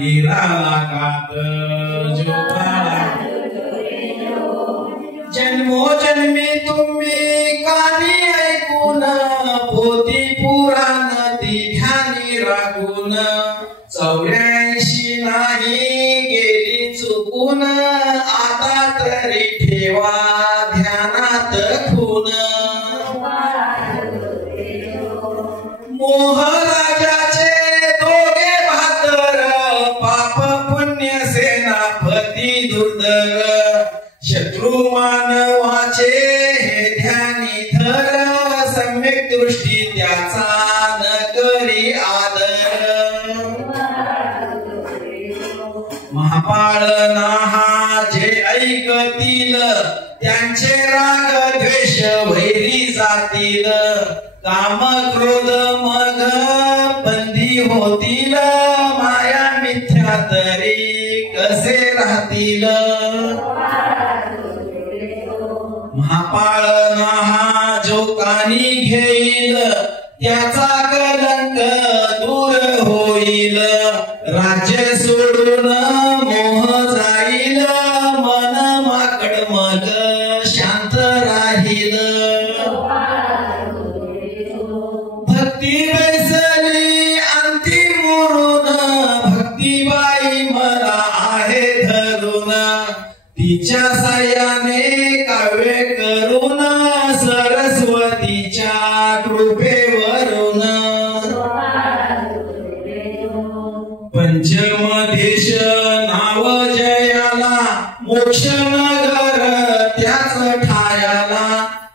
हिराला कात जोपाला जन्मोजन्मी तुम्ही कानी ऐकून पोथी पुराण ती ध्यानी राखून 84 नाही गेली चुकून आता तरी ठेवा ध्यानात खून मोह राजाचे दोघे भातर पाप पुण्य सेनापती दुर्धर शत्रु मानवाचे हे ध्यानी धर सम्यक दृष्टी त्याचा नगरी आदर महापाळना हा जे ऐकतील त्यांचे राग द्वेष वैरी जातील काम क्रोध मग बंदी होतील माया मिथ्या तरी कसे राहतील महापाळना हा जो कानी घेईल त्याचा कलंक दूर होईल राज्य सोडून मोह जाईल मन माकड मग शांत राहील भक्ती बैसली अंतिम मुरून भक्तीबाई मला आहे धरून तिच्या सायाने काव्य करून सरस्वतीच्या कृपेवरून पंचमदेश नाव जयाला मोक्ष नगर त्याच ठायाला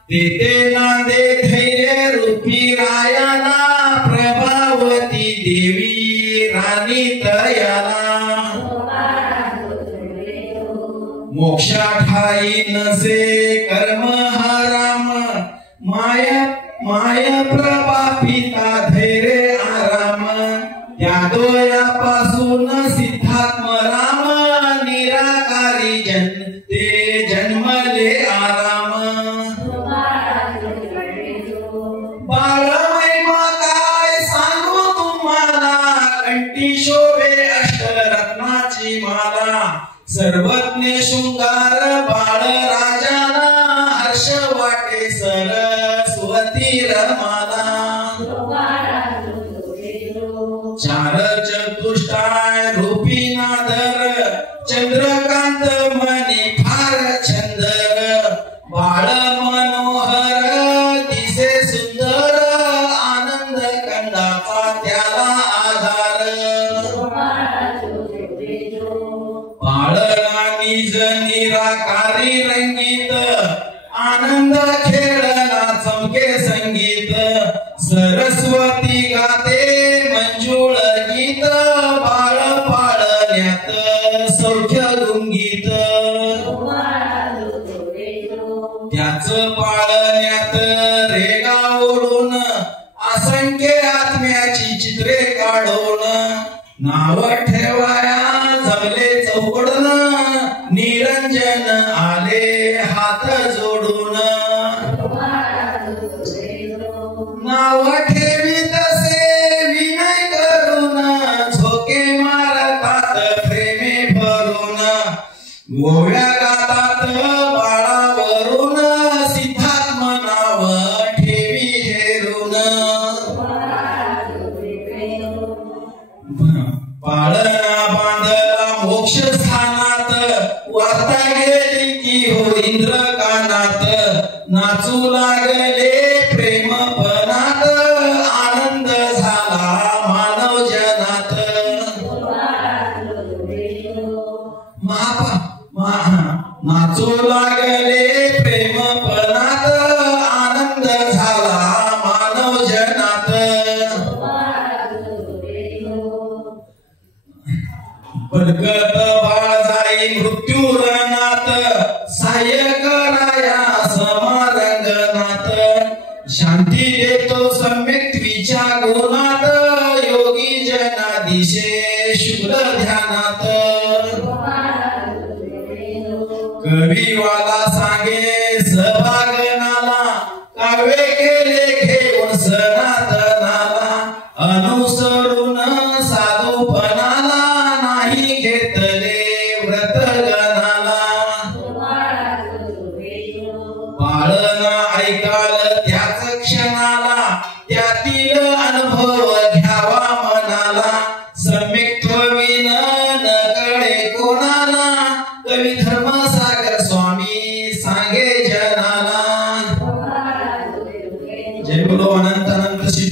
तेथे नांदे धैर्य रूपी रायाला प्रभावती देवी राणी तयाला मोक्षा ठाई नसे कर्म हा राम माय प्रभा पिता धैर्य आराम त्या डोळ्यापासून सिद्धात्म राम निराकारी ते जन्मले आराम बाळमहिमा काय सांगू तुम्हाला कंठी शोभे अष्टरत्नाची माला सर्वज्ञ शृंगार बाळ राजाला हर्ष वाटे सरस्वती रमाला चार चतुष्टाय रूपी नादर चंद्रकांत मणी फार छंदर बाळ मनोहर दिसे सुंदर आनंद कंदाचा त्याला आधार बाळला निज निराकारी रंगीत आनंद खेळला चमके संगीत सरस्वती गाते मंजुळ गीत बाळ पाळण्यात सौख्य गुंगीत त्याच पाळण्यात रेगा ओढून असंख्य आत्म्याची चित्रे काढून नाव ठेवाया जमले चौकडून निरंजन आले हात जोडून नाव ठेवी तसे विनय करून झोके मारतात प्रेमे भरून गोव्या गातात बाळावरून सिद्धात्म नाव ठेवी हेरून पाळणा बांधला मोक्ष स्थानात वार्ता गेली की हो इंद्र कानात नाचू लागले प्रेमपणात आनंद झाला मानव जनात नाचू लागले प्रेमपणात आनंद झाला मानव जनात बलगत बाळ जाई मृत्यू रणात सहाय्य कराया समारंगनात शांती देतो सम्यक विचा गुणात योगी जना दिशे शुद्ध ध्यानात कवीवाला सांगे सहभागनाला काव्य केले घेऊन सनातनाला अनुसरून साधूपणाला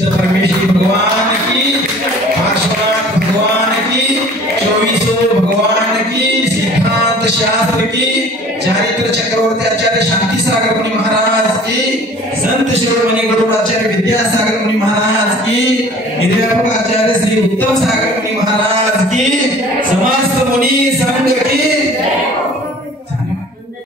वशिष्ठ परमेश्वर भगवान की, पार्श्वनाथ भगवान की, 24 भगवान की, सिद्धांत शास्त्र की, चारित्र चक्रवर्ती आचार्य शांती सागर मुनि महाराज की, संत शिरोमणी गरुडाचार्य विद्यासागर मुनि महाराज की, निर्व्यापक आचार्य श्री उत्तम सागर मुनि महाराज की, समस्त मुनि संघ की